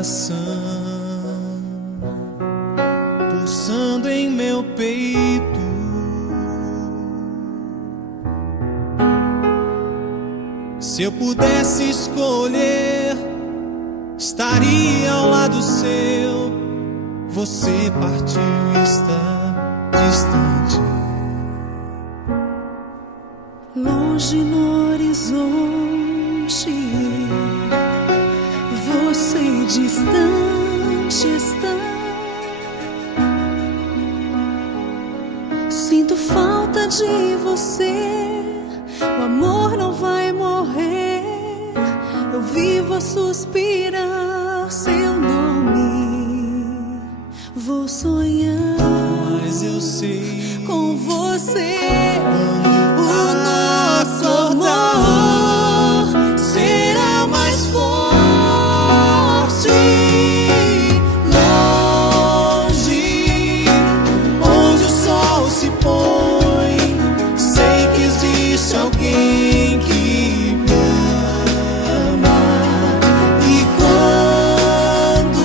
coração, pulsando em meu peito. Se eu pudesse escolher, estaria ao lado seu. Você partiu e está distante, longe no horizonte. Você distante está. Sinto falta de você. O amor não vai morrer. Eu vivo a suspirar seu nome. Vou sonhar, mas eu sei com você. O nosso amor será mais forte. Longe, onde o sol se põe, sei que existe alguém que me ama. E quando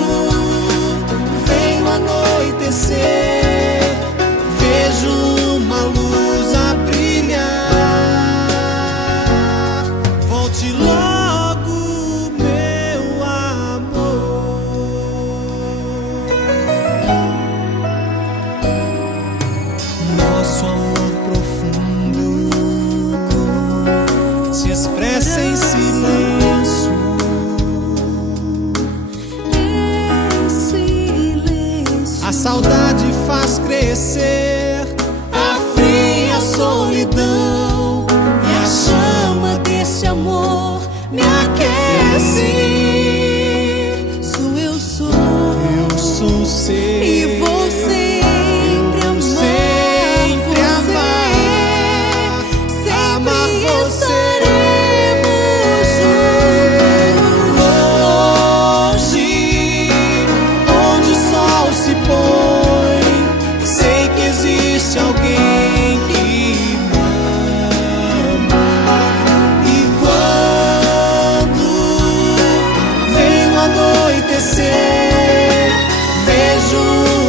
vem o anoitecer, vejo uma luz a brilhar. Volte logo, meu amor. Nosso amor profundo se expressa em silêncio. Em silêncio. A saudade faz crescer a fria solidão, e a chama desse amor me aquece. Eu sou Seu e vou sempre amar sempre você. amar Sempre você. estaremos juntos. Longe, onde o sol se põe, sei que existe alguém que me ama. E quando vem o anoitecer, vejo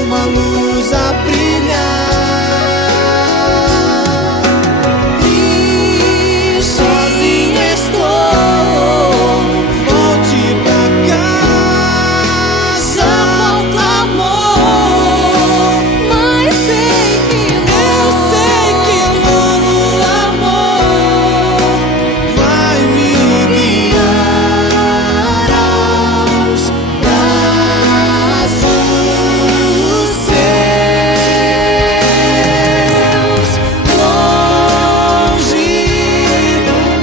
uma luz a brilhar. E sozinha estou, volte pra casa. Falta amor, mas sei que novo amor vai me guiar aos braços seus. Longe,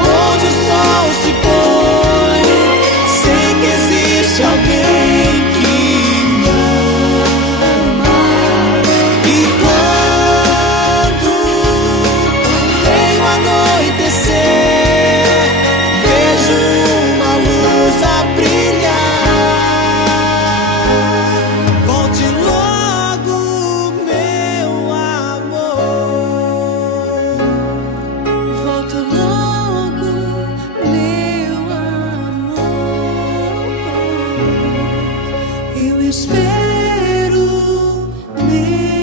onde o sol se põe, sei que existe alguém que me ama. E quando vem o anoitecer, vejo uma luz a brilhar. Volte logo, meu amor. volto logo, meu amor. Eu espero, meu